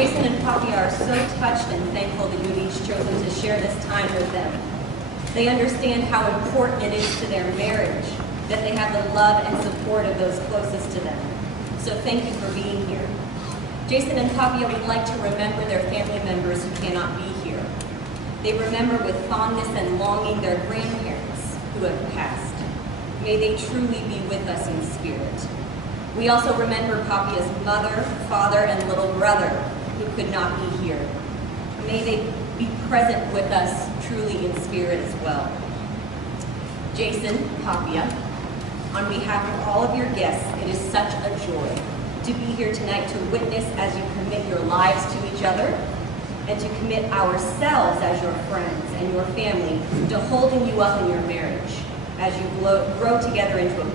Jason and Poppy are so touched and thankful that you've each chosen to share this time with them. They understand how important it is to their marriage that they have the love and support of those closest to them. So thank you for being here. Jason and Poppy would like to remember their family members who cannot be here. They remember with fondness and longing their grandparents who have passed. May they truly be with us in spirit. We also remember Poppy's mother, father, and little brother who could not be here. May they be present with us truly in spirit as well. Jason, Poppy, on behalf of all of your guests, it is such a joy to be here tonight to witness as you commit your lives to each other and to commit ourselves as your friends and your family to holding you up in your marriage as you grow together into a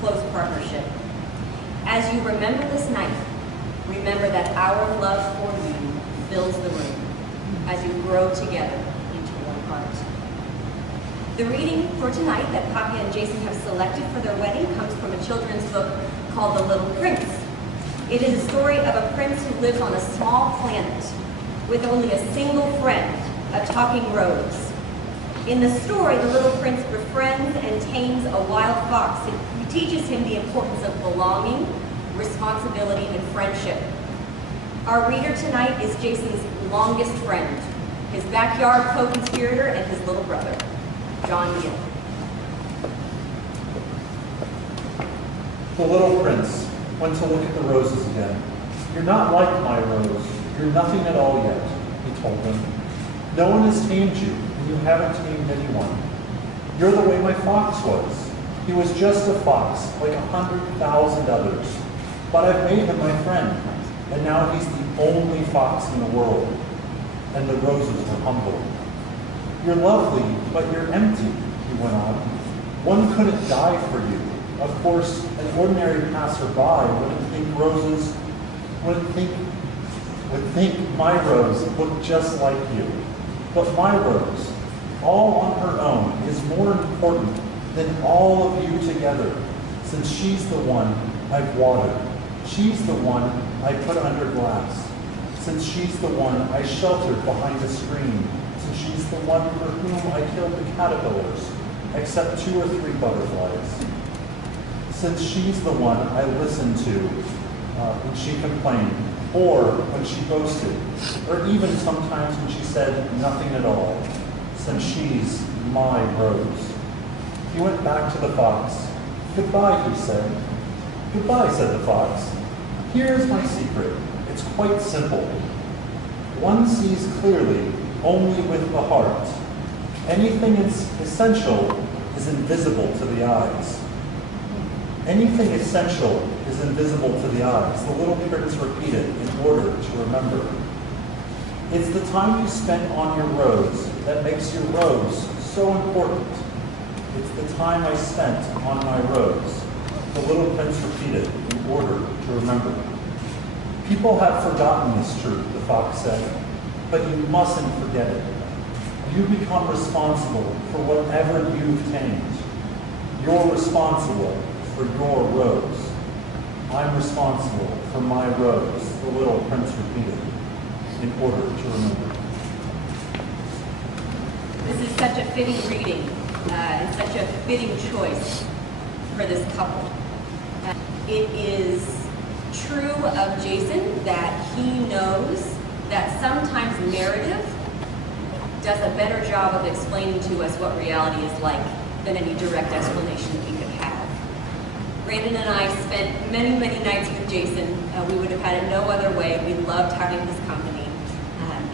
close partnership. As you remember this night, remember that our love for you fills the room as you grow together into one heart. The reading for tonight that Poppy and Jason have selected for their wedding comes from a children's book called The Little Prince. It is a story of a prince who lives on a small planet with only a single friend, a talking rose. In the story, the little prince befriends and tames a wild fox who teaches him the importance of belonging, responsibility, and friendship. Our reader tonight is Jason's longest friend, his backyard co-conspirator, and his little brother, John Gill. The little prince went to look at the roses again. "You're not like my rose. You're nothing at all yet," he told them. "No one has tamed you, and you haven't tamed anyone. You're the way my fox was. He was just a fox, like 100,000 others. But I've made him my friend, and now he's the only fox in the world." And the roses were humble. "You're lovely, but you're empty," he went on. "One couldn't die for you. Of course, an ordinary passerby would think my rose looked just like you. But my rose, all on her own, is more important than all of you together, since she's the one I've watered. She's the one I put under glass, since she's the one I sheltered behind a screen, since she's the one for whom I killed the caterpillars, except 2 or 3 butterflies. Since she's the one I listened to when she complained, or when she boasted, or even sometimes when she said nothing at all, since she's my rose." He went back to the fox. "Goodbye," he said. "Goodbye," said the fox. "Here's my secret. It's quite simple. One sees clearly only with the heart. Anything essential is invisible to the eyes." Anything essential is invisible to the eyes, the little prince repeated in order to remember. It's the time you spend on your rose that makes your rose so important. It's the time I spent on my rose, the little prince repeated in order to remember. "People have forgotten this truth," the fox said, "but you mustn't forget it. You become responsible for whatever you've tamed. You're responsible for your rose. I'm responsible for my rose," the little prince repeated in order to remember. This is such a fitting reading and such a fitting choice for this couple. It is true of Jason that he knows that sometimes narrative does a better job of explaining to us what reality is like than any direct explanation we could have. Brandon and I spent many, many nights with Jason. We would have had it no other way. We loved having his company.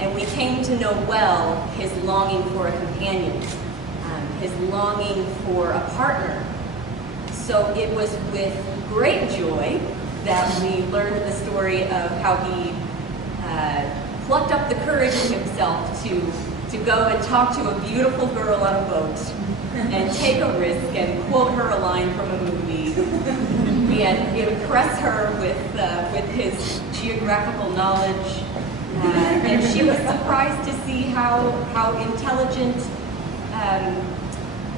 And we came to know well his longing for a companion, his longing for a partner. So it was with great joy that we learned the story of how he plucked up the courage in himself to go and talk to a beautiful girl on a boat and take a risk and quote her a line from a movie. We had impressed her with his geographical knowledge, and she was surprised to see how intelligent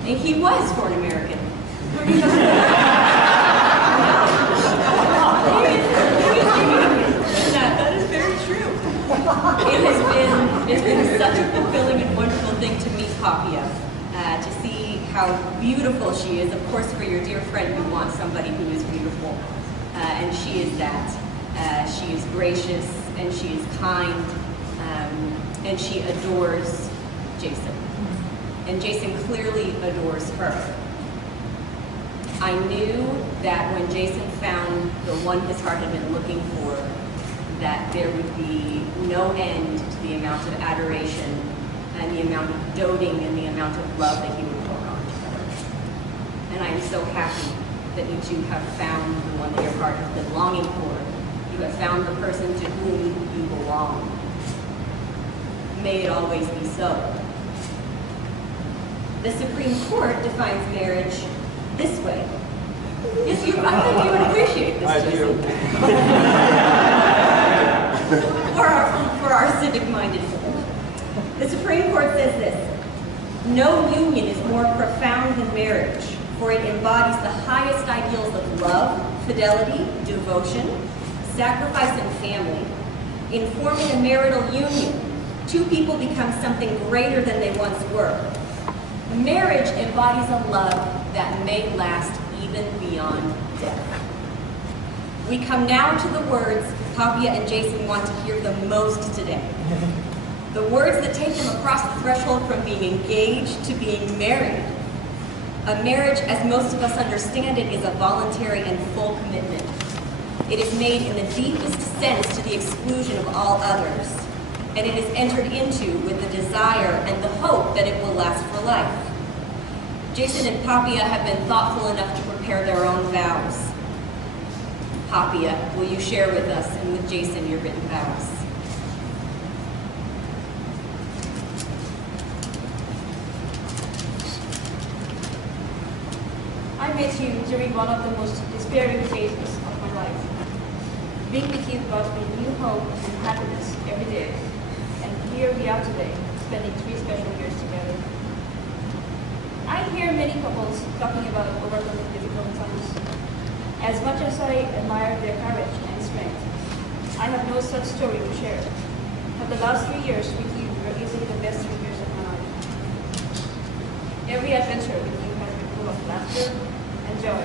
he was for an American. That is very true. It's been such a fulfilling and wonderful thing to meet Papia, to see how beautiful she is. Of course, for your dear friend, you want somebody who is beautiful, and she is that. She is gracious, and she is kind, and she adores Jason. And Jason clearly adores her. I knew that when Jason found the one his heart had been looking for, that there would be no end to the amount of adoration and the amount of doting and the amount of love that he would pour on her. And I am so happy that you two have found the one that your heart has been longing for. You have found the person to whom you belong. May it always be so. The Supreme Court defines marriage this way. Yes, I think you would appreciate this, Jason. For our civic-minded folk. The Supreme Court says this: no union is more profound than marriage, for it embodies the highest ideals of love, fidelity, devotion, sacrifice, and family. In forming a marital union, two people become something greater than they once were. Marriage embodies a love that may last even beyond death. We come now to the words Papia and Jason want to hear the most today. The words that take them across the threshold from being engaged to being married. A marriage, as most of us understand it, is a voluntary and full commitment. It is made in the deepest sense to the exclusion of all others, and it is entered into with the desire and the hope that it will last for life. Jason and Papia have been thoughtful enough to prepare their own vows. Papia, will you share with us and with Jason your written vows? I met you during one of the most despairing phases of my life. Being with you brought me new hope and happiness every day. And here we are today, spending 3 special years together. I hear many couples talking about overcoming difficult times. As much as I admire their courage and strength, I have no such story to share. But the last 3 years with you were easily the best 3 years of my life. Every adventure with you has been full of laughter and joy.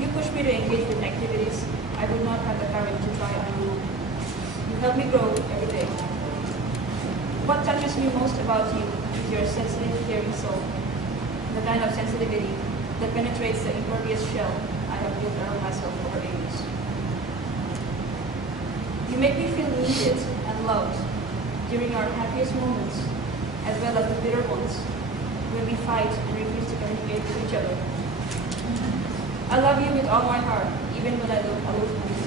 You pushed me to engage with activities I would not have the courage to try on my own. You help me grow every day. What touches me most about you is your sensitive, caring soul, the kind of sensitivity that penetrates the impervious shell I have built around myself over ages. You make me feel needed and loved during our happiest moments, as well as the bitter ones, when we fight and refuse to communicate with each other. I love you with all my heart, even when I look aloof from you.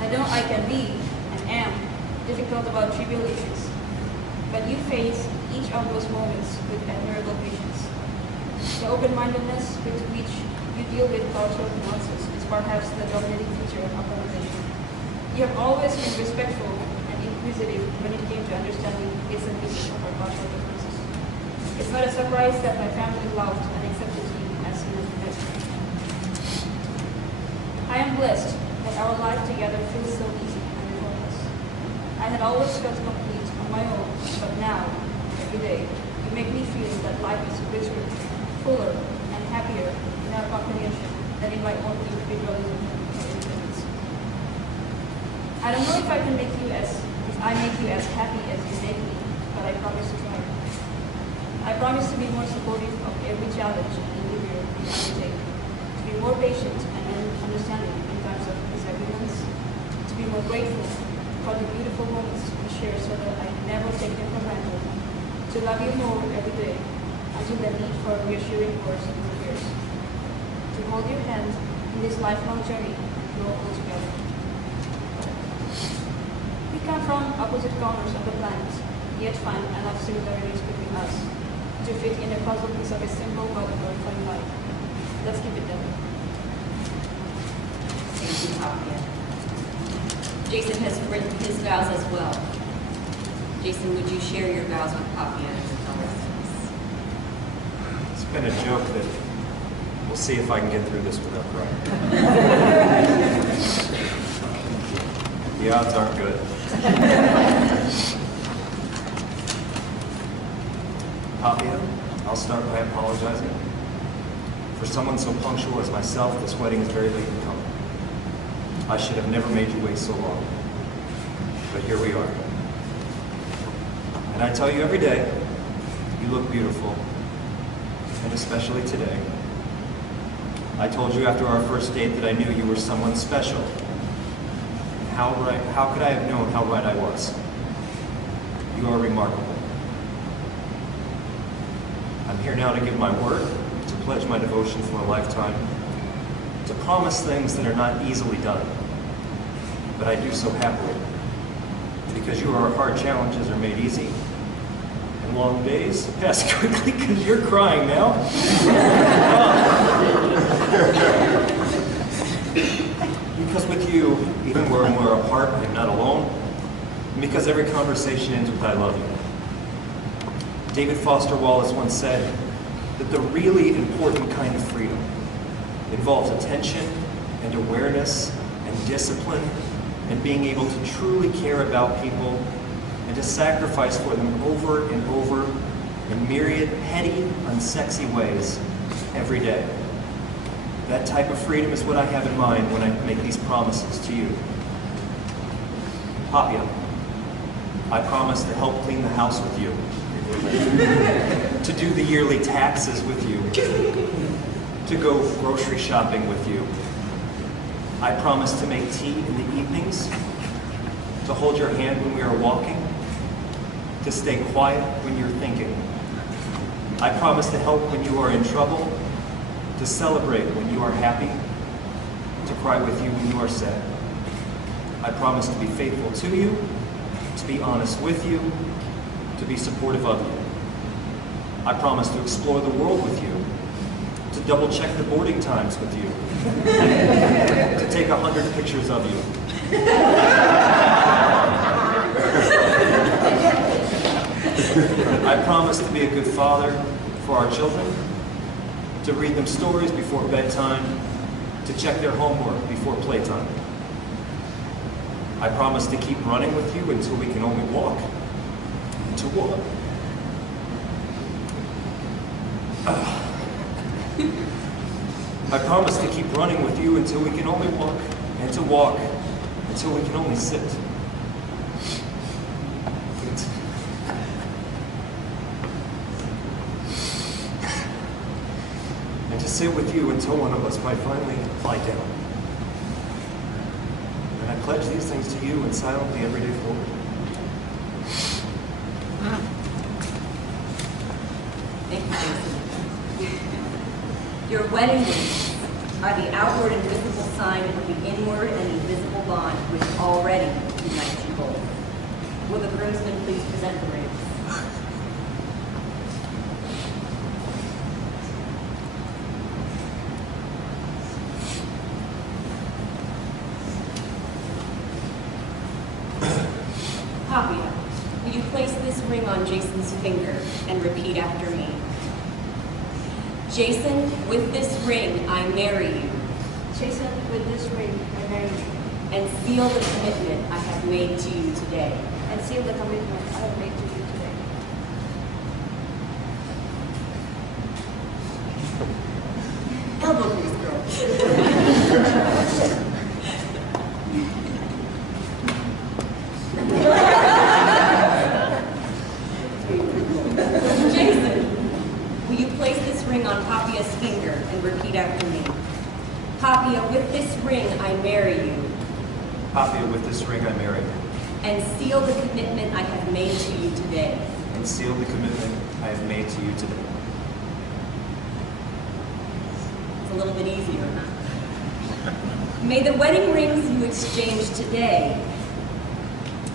I know I can be, and am, difficult about trivial issues, but you face each of those moments with admirable patience. The open-mindedness with which you deal with cultural nuances is perhaps the dominating feature of our relation. You have always been respectful and inquisitive when it came to understanding bits and pieces of our cultural differences. It's not a surprise that my family loved and accepted you as you were best. I am blessed that our life together feels so easy and effortless. I had always felt complete on my own, but now, every day, you make me feel that life is richer, fuller, and happier in our comprehension than in my own individualism and independence. I don't know if I make you as happy as you make me, but I promise to try. I promise to be more supportive of every challenge and endeavor you undertake, to be more patient and understanding in times of disagreements, to be more grateful for the beautiful moments we share so that I never take them for granted, to love you more every day until the need for reassuring words disappears, to hold your hand in this lifelong journey and grow old together. We come from opposite corners of the planet, yet find enough similarities between us to fit in a puzzle piece of a simple but glorifying life. Let's keep it that way. Thank you, Papia. Jason has written his vows as well. Jason, would you share your vows with Papia and tell us? It's been a joke that we'll see if I can get through this without crying. The odds aren't good. Papia, I'll start by apologizing. For someone so punctual as myself, this wedding is very late in coming. I should have never made you wait so long. But here we are. And I tell you every day, you look beautiful, and especially today. I told you after our first date that I knew you were someone special. How could I have known how right I was? You are remarkable. I'm here now to give my word, to pledge my devotion for a lifetime, to promise things that are not easily done, but I do so happily, because your hard challenges are made easy, and long days pass quickly because you're crying now. Because with you, even when we're apart, I'm not alone, and because every conversation ends with I love you. David Foster Wallace once said that the really important kind of freedom involves attention and awareness and discipline and being able to truly care about people and to sacrifice for them over and over in myriad petty, unsexy ways every day. That type of freedom is what I have in mind when I make these promises to you. Papia, I promise to help clean the house with you, to do the yearly taxes with you, to go grocery shopping with you. I promise to make tea in the evenings, to hold your hand when we are walking, to stay quiet when you're thinking. I promise to help when you are in trouble, to celebrate when you are happy, to cry with you when you are sad. I promise to be faithful to you, to be honest with you, to be supportive of you. I promise to explore the world with you, to double check the boarding times with you, to take 100 pictures of you. I promise to be a good father for our children, to read them stories before bedtime, to check their homework before playtime. I promise to keep running with you until we can only walk. To walk. I promise to keep running with you until we can only walk, and to walk until we can only sit. And to sit with you until one of us might finally lie down. And I pledge these things to you and silently every day forward. Thank you, Jason. Your wedding rings are the outward and visible sign of the inward and invisible bond which already unites you both. Will the groomsmen please present the rings? Papia, will you place this ring on Jason's finger and repeat after me? Jason, with this ring, I marry you. Jason, with this ring, I marry you. And seal the commitment I have made to you today. And seal the commitment I have made to you today. Elbow grease, girl. Jason, will you place this ring on Papia's finger and repeat after me? Papia, with this ring I marry you. Papia, with this ring I marry you. And seal the commitment I have made to you today. And seal the commitment I have made to you today. It's a little bit easier. May the wedding rings you exchange today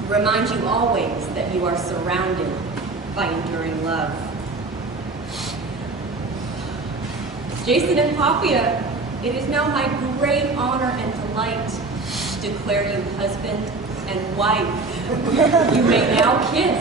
remind you always that you are surrounded by enduring love. Jason and Papia, it is now my great honor and delight to declare you husband and wife. You may now kiss.